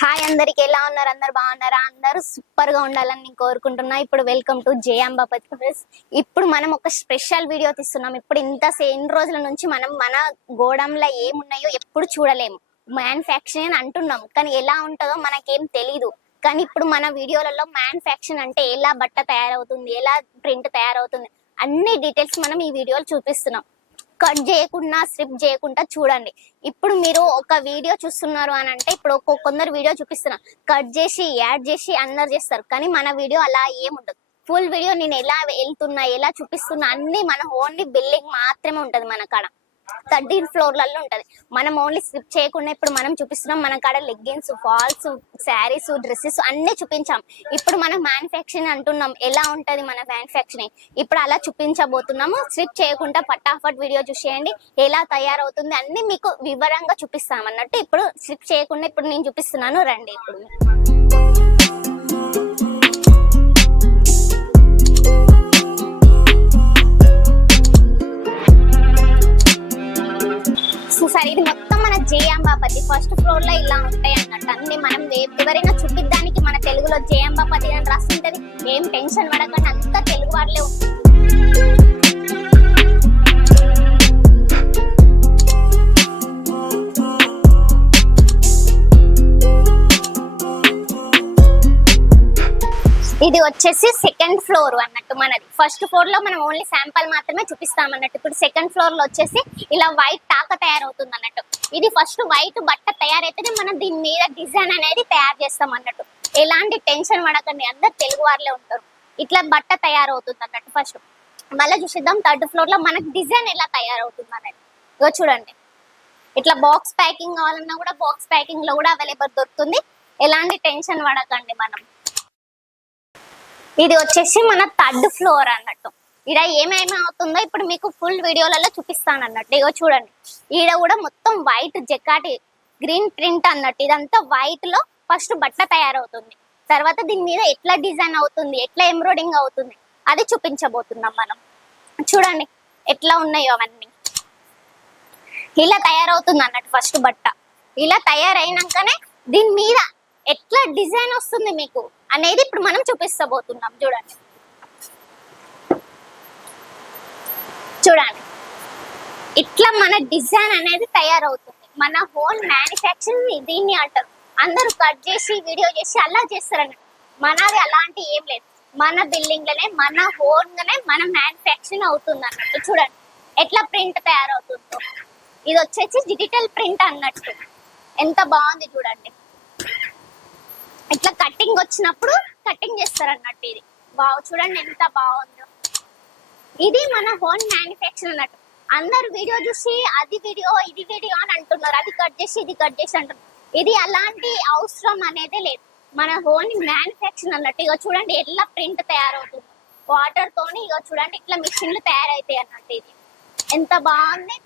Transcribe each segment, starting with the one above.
Hi అందరికి ఎలా ఉన్నారు? అందరు బాగున్నారా? అందరూ సూపర్ గా ఉండాలని నేను కోరుకుంటున్నా. ఇప్పుడు వెల్కమ్ టు జయాంబాపతి ఫ్రెండ్స్. ఇప్పుడు మనం ఒక స్పెషల్ వీడియో తీస్తున్నాం. ఇప్పుడు ఇన్ని రోజుల నుంచి మనం మన గోడంలో ఏమున్నాయో ఎప్పుడు చూడలేము. మ్యానుఫ్యాక్చరింగ్ అంటున్నాం, కానీ ఎలా ఉంటుందో మనకేం తెలీదు. కానీ ఇప్పుడు మన వీడియోలలో మ్యానుఫ్యాక్చరింగ్ అంటే ఎలా బట్ట తయారవుతుంది, ఎలా ప్రింట్ తయారవుతుంది, అన్ని డీటెయిల్స్ మనం ఈ వీడియోలో చూపిస్తున్నాం. కట్ చేయకుండా స్ట్రిప్ చేయకుండా చూడండి. ఇప్పుడు మీరు ఒక వీడియో చూస్తున్నారు అని అంటే ఇప్పుడు కొందరు వీడియో చూపిస్తున్నా కట్ చేసి యాడ్ చేసి అందరు చేస్తారు, కానీ మన వీడియో అలా ఏముండదు. ఫుల్ వీడియో నేను ఎలా వెళ్తున్నా ఎలా చూపిస్తున్నా అన్ని మన ఓన్లీ బిల్లింగ్ మాత్రమే ఉంటది. మన కాడ 13 ఫ్లోర్లలో ఉంటది. మనం ఓన్లీ స్ట్రిప్ చేయకుండా ఇప్పుడు మనం చూపిస్తున్నాం. మన కాడ లెగ్గిన్స్, ఫాల్స్, శారీస్, డ్రెస్సెస్ అన్ని చూపించాం. ఇప్పుడు మనం మ్యానుఫ్యాక్చరింగ్ అంటున్నాం, ఎలా ఉంటది మన మ్యానుఫ్యాక్చరింగ్ ఇప్పుడు అలా చూపించబోతున్నాము. స్ట్రిప్ చేయకుండా ఫటాఫట్ వీడియో చూసేయండి, ఎలా తయారవుతుంది అన్ని మీకు వివరంగా చూపిస్తాం అన్నట్టు. ఇప్పుడు స్ట్రిప్ చేయకుండా ఇప్పుడు నేను చూపిస్తున్నాను, రండి. ఇప్పుడు సరే, ఇది మొత్తం మన జయాంబాపతి ఫస్ట్ ఫ్లోర్ లో ఇలా ఉంటాయి అన్నట్టు. అన్ని మనం ఎవరైనా చూపిద్దానికి మన తెలుగులో జయాంబాపతి అని రాస్తుంటది. ఏం టెన్షన్ పడకండి, అంతా తెలుగు వాళ్ళే ఉంటుంది. ఇది వచ్చేసి సెకండ్ ఫ్లోర్ అన్నట్టు. మనది ఫస్ట్ ఫ్లోర్ లో మనం ఓన్లీ శాంపుల్ మాత్రమే చూపిస్తాం అన్నట్టు. ఇప్పుడు సెకండ్ ఫ్లోర్ లో వచ్చేసి ఇలా వైట్ టాక తయారవుతుంది అన్నట్టు. ఇది ఫస్ట్ వైట్ బట్ట తయారైతేనే మనం దీని మీద డిజైన్ అనేది తయారు చేస్తాం అన్నట్టు. ఎలాంటి టెన్షన్ పడకండి, అందరు తెలుగు వాళ్ళే ఉంటారు. ఇట్లా బట్ట తయారవుతుంది అన్నట్టు. ఫస్ట్ మళ్ళీ చూసిద్దాం థర్డ్ ఫ్లోర్ లో మనకి డిజైన్ ఎలా తయారవుతుంది అనేది. ఇగో చూడండి, ఇట్లా బాక్స్ ప్యాకింగ్ కావాలన్నా కూడా బాక్స్ ప్యాకింగ్ లో కూడా అవైలబుల్ దొరుకుతుంది. ఎలాంటి టెన్షన్ పడకండి. మనం ఇది వచ్చేసి మన థర్డ్ ఫ్లోర్ అన్నట్టు. ఈడ ఏమేమి అవుతుందో ఇప్పుడు మీకు ఫుల్ వీడియోలలో చూపిస్తాను అన్నట్టు. ఇగో చూడండి, ఈడ కూడా మొత్తం వైట్ జెకాటి గ్రీన్ ప్రింట్ అన్నట్టు. ఇదంతా వైట్ లో ఫస్ట్ బట్ట తయారవుతుంది. తర్వాత దీని మీద ఎట్లా డిజైన్ అవుతుంది, ఎట్లా ఎంబ్రాయిడింగ్ అవుతుంది అది చూపించబోతున్నాం మనం. చూడండి ఎట్లా ఉన్నాయో అవన్నీ. ఇలా తయారవుతుంది అన్నట్టు ఫస్ట్ బట్ట. ఇలా తయారైనాకనే దీని మీద ఎట్లా డిజైన్ వస్తుంది మీకు అనేది ఇప్పుడు మనం చూపిస్తబోతున్నాం. చూడండి చూడండి ఇట్లా మన డిజైన్ అనేది తయారవుతుంది. మన హోల్ మ్యానుఫ్యాక్చరింగ్ దీన్ని అంటారు. అందరూ కట్ చేసి వీడియో చేసి అలా చేస్తారన్నట్టు. మనది అలాంటి ఏం లేదు. మన బిల్డింగ్ లోనే మన హోన్ గానే మన మ్యానుఫ్యాక్చరింగ్ అవుతుంది అన్నట్టు. చూడండి ఎట్లా ప్రింట్ తయారవుతుందో. ఇది వచ్చేసి డిజిటల్ ప్రింట్ అన్నట్టు. ఎంత బాగుంది చూడండి. ఇట్లా కటింగ్ వచ్చినప్పుడు కటింగ్ చేస్తారు అన్నట్టు. ఇది బాగు చూడండి ఎంత బాగుందో. ఇది మన హోన్ మ్యానుఫ్యాక్చర్ అన్నట్టు. అందరు వీడియో చూసి అది వీడియో ఇది వీడియో అని అంటున్నారు, అది కట్ చేసి ఇది కట్ చేసి అంటున్నారు. ఇది అలాంటి అవసరం అనేది లేదు. మన హోన్ మ్యానుఫ్యాక్చర్ అన్నట్టు. ఇక చూడండి ఎట్లా ప్రింట్ తయారవుతుంది వాటర్ తోని. ఇక చూడండి ఇట్లా మిషన్లు తయారైతాయి అన్నట్టు. ఇది ఎంత బాగుంది.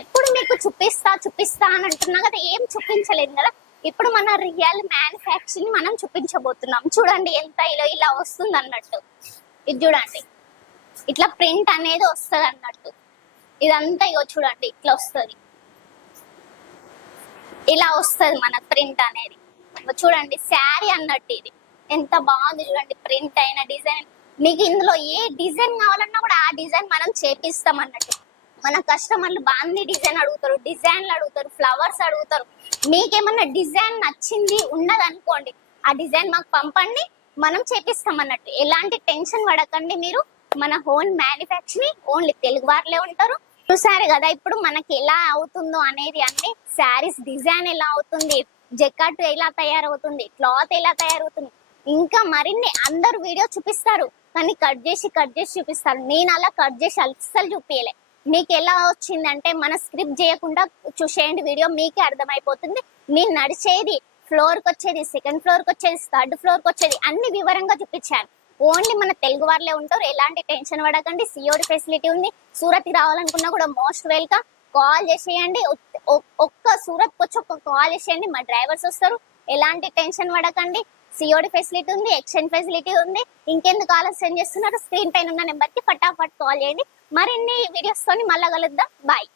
ఎప్పుడు మీకు చూపిస్తా అని అంటున్నా కదా, ఏం చూపించలేదు కదా. ఇప్పుడు మన రియల్ మ్యానుఫ్యాక్చరింగ్ మనం చూపించబోతున్నాం. చూడండి ఎంత ఇలా వస్తుంది అన్నట్టు. ఇది చూడండి ఇట్లా ప్రింట్ అనేది వస్తుంది అన్నట్టు. ఇదంతా ఇగో చూడండి ఇట్లా వస్తుంది, ఇలా వస్తుంది మన ప్రింట్ అనేది. చూడండి శారీ అన్నట్టు. ఇది ఎంత బాగుంది చూడండి. ప్రింట్ అయిన డిజైన్ మీకు ఇందులో ఏ డిజైన్ కావాలన్నా కూడా ఆ డిజైన్ మనం చేపిస్తాం అన్నట్టు. మన కస్టమర్లు బాగుంది డిజైన్ అడుగుతారు, డిజైన్లు అడుగుతారు, ఫ్లవర్స్ అడుగుతారు. మీకేమన్నా డిజైన్ నచ్చింది ఉన్నది అనుకోండి, ఆ డిజైన్ మాకు పంపండి, మనం చేపిస్తాం అన్నట్టు. ఎలాంటి టెన్షన్ పడకండి మీరు. మన హోన్ మ్యానుఫ్యాక్చరింగ్ ఓన్లీ తెలుగు వాళ్ళే ఉంటారు. చూసారు కదా ఇప్పుడు మనకి ఎలా అవుతుందో అనేది. అన్ని శారీస్ డిజైన్ ఎలా అవుతుంది, జెకాట్ ఎలా తయారవుతుంది, క్లాత్ ఎలా తయారవుతుంది, ఇంకా మరిన్ని అందరు వీడియో చూపిస్తారు, కానీ కట్ చేసి చూపిస్తారు. నేను అలా కట్ చేసి అస్సలు చూపించలే. మీకు ఎలా వచ్చింది అంటే మన స్క్రిప్ట్ చేయకుండా చూసేయండి వీడియో, మీకే అర్థమైపోతుంది. నేను నడిచేది ఫ్లోర్కి వచ్చేది, సెకండ్ ఫ్లోర్కి వచ్చేది, థర్డ్ ఫ్లోర్కి వచ్చేది అన్ని వివరంగా చూపించాను. ఓన్లీ మన తెలుగు వాళ్ళే ఉంటారు. ఎలాంటి టెన్షన్ పడకండి. సిఓడి ఫెసిలిటీ ఉంది. సూరత్ రావాలనుకున్నా కూడా మోస్ట్ వెల్కమ్. కాల్ చేసేయండి. ఒక్క సూరత్కి వచ్చి ఒక్క కాల్ చేసేయండి, మా డ్రైవర్స్ వస్తారు. ఎలాంటి టెన్షన్ పడకండి. సిఓడి ఫెసిలిటీ ఉంది, ఎక్స్చేంజ్ ఫెసిలిటీ ఉంది. ఇంకెందుకు ఆలస్యం చేస్తున్నారు? స్క్రీన్ పైన ఉన్న నెంబర్కి ఫటాఫట్ కాల్ చేయండి. మరిన్ని వీడియోస్ తోని మళ్ళా కలుద్దాం. బాయ్.